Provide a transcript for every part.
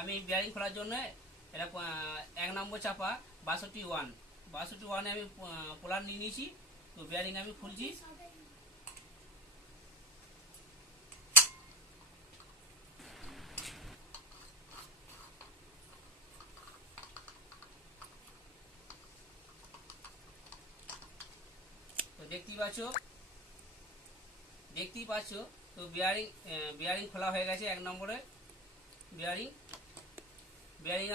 আমি বিয়ারিং খোলার জন্য এটা 1 নম্বর চাপা 62 ওয়ানে আমি পোলার নিয়ে নিয়েছি। তো বিয়ারিং আমি খুলছি। তো দেখতেই পাচ্ছ তো বিয়ারিং খোলা হয়ে গেছে। 1 নম্বরে বিয়ারিং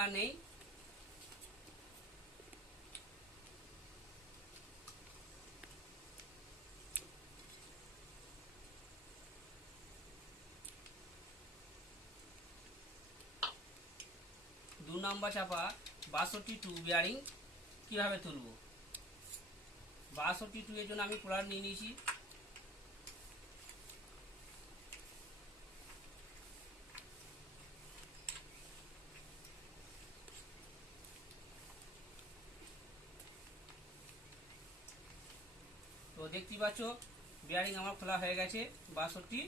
আর নেই। দু নম্বর চাপা 62 বিয়ারিং কিভাবে তুলবো। 62 এর জন্য আমি কুলার নিয়ে নিয়েছি। তো দেখতেই পাচ্ছ বিয়ারিং আমার খোলা হয়ে গেছে। 62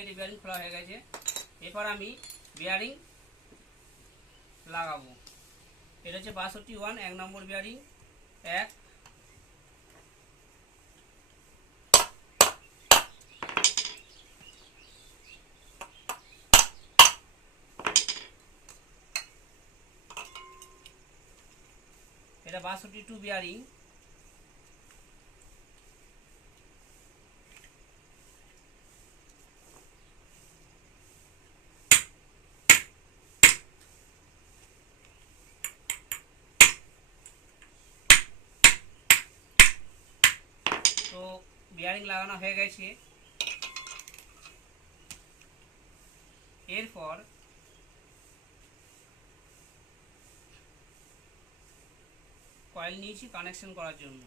এর বিয়ারিং খোলা হয়ে গেছে। এরপর আমি বিয়ারিং লাগাবো। এটা হচ্ছে 62 1 নম্বর বিয়ারিং। এক এটা 62 বিয়ারিং। তো বিয়ারিং লাগানো হয়ে গেছে। এরপর কয়েল নিয়েছি কানেকশন করার জন্য।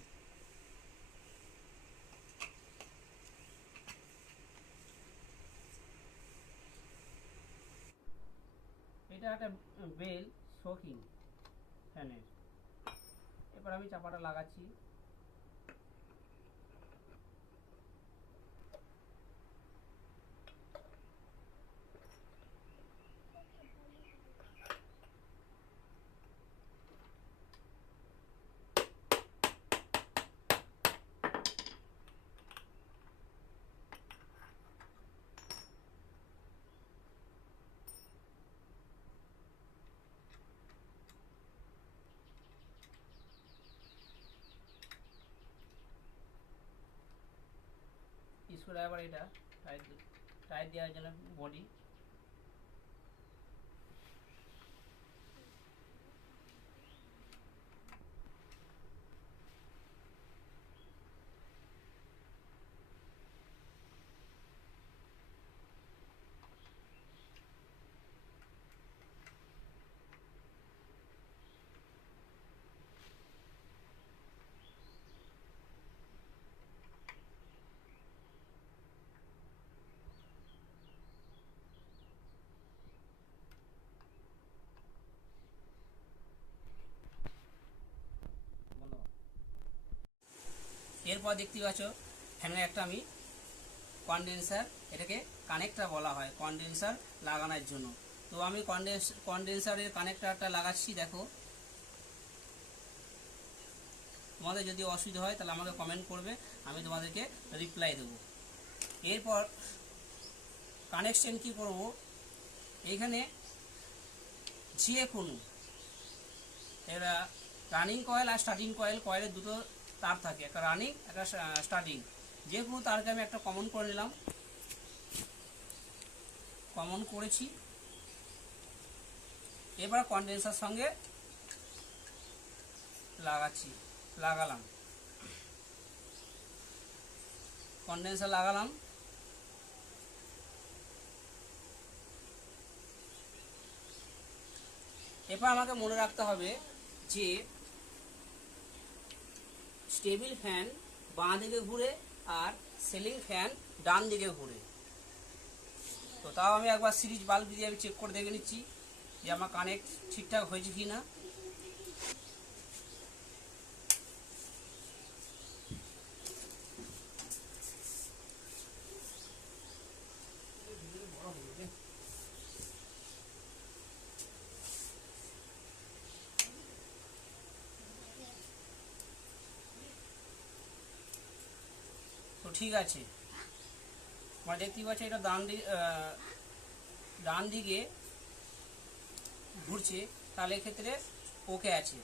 এটা একটা বেল শোকিং ফ্যানের। এরপর আমি চাপাটা লাগাচ্ছি। স্ক্রুড্রাইভার এটা টাইট দেওয়ার জন্য বডি। এরপর দেখতে পাচ্ছ ফ্যানের একটা আমি কন্ডেন্সার, এটাকে কানেক্টর বলা হয় কন্ডেন্সার লাগানোর জন্য। তো আমি কন্ডেন্সারের কানেক্টরটা লাগাচ্ছি। দেখো, তোমাদের যদি অসুবিধা হয় তাহলে আমাকে কমেন্ট করবে, আমি তোমাদেরকে রিপ্লাই দেবো। এরপর কানেকশন কি করব, এইখানে যে কোনো এরা রানিং কয়েল আর স্টার্টিং কয়েলের দুটো তার থাকে, একটা রানিং একটা স্টার্টিং। যে কোনো তারকে আমি একটা কমন করে নিলাম। কমন করেছি। এবার কন্ডেন্সার সঙ্গে লাগালাম। কন্ডেন্সার লাগালাম। এরপর আমাকে মনে রাখতে হবে যে স্টেবিল ফ্যান বাঁ দিকে ঘুরে আর সিলিং ফ্যান ডান দিকে ঘুরে। তো তাও আমি একবার সিরিজ বাল্ব দিয়ে আমি চেক করে দেখে নিচ্ছি যে আমার কানেক্ট ঠিকঠাক হয়েছে কি না। ঠিক আছে, তোমরা দেখতেই পাচ্ছ এটা ডান দিকে ঘুরছে, তাহলে এক্ষেত্রে ওকে আছে।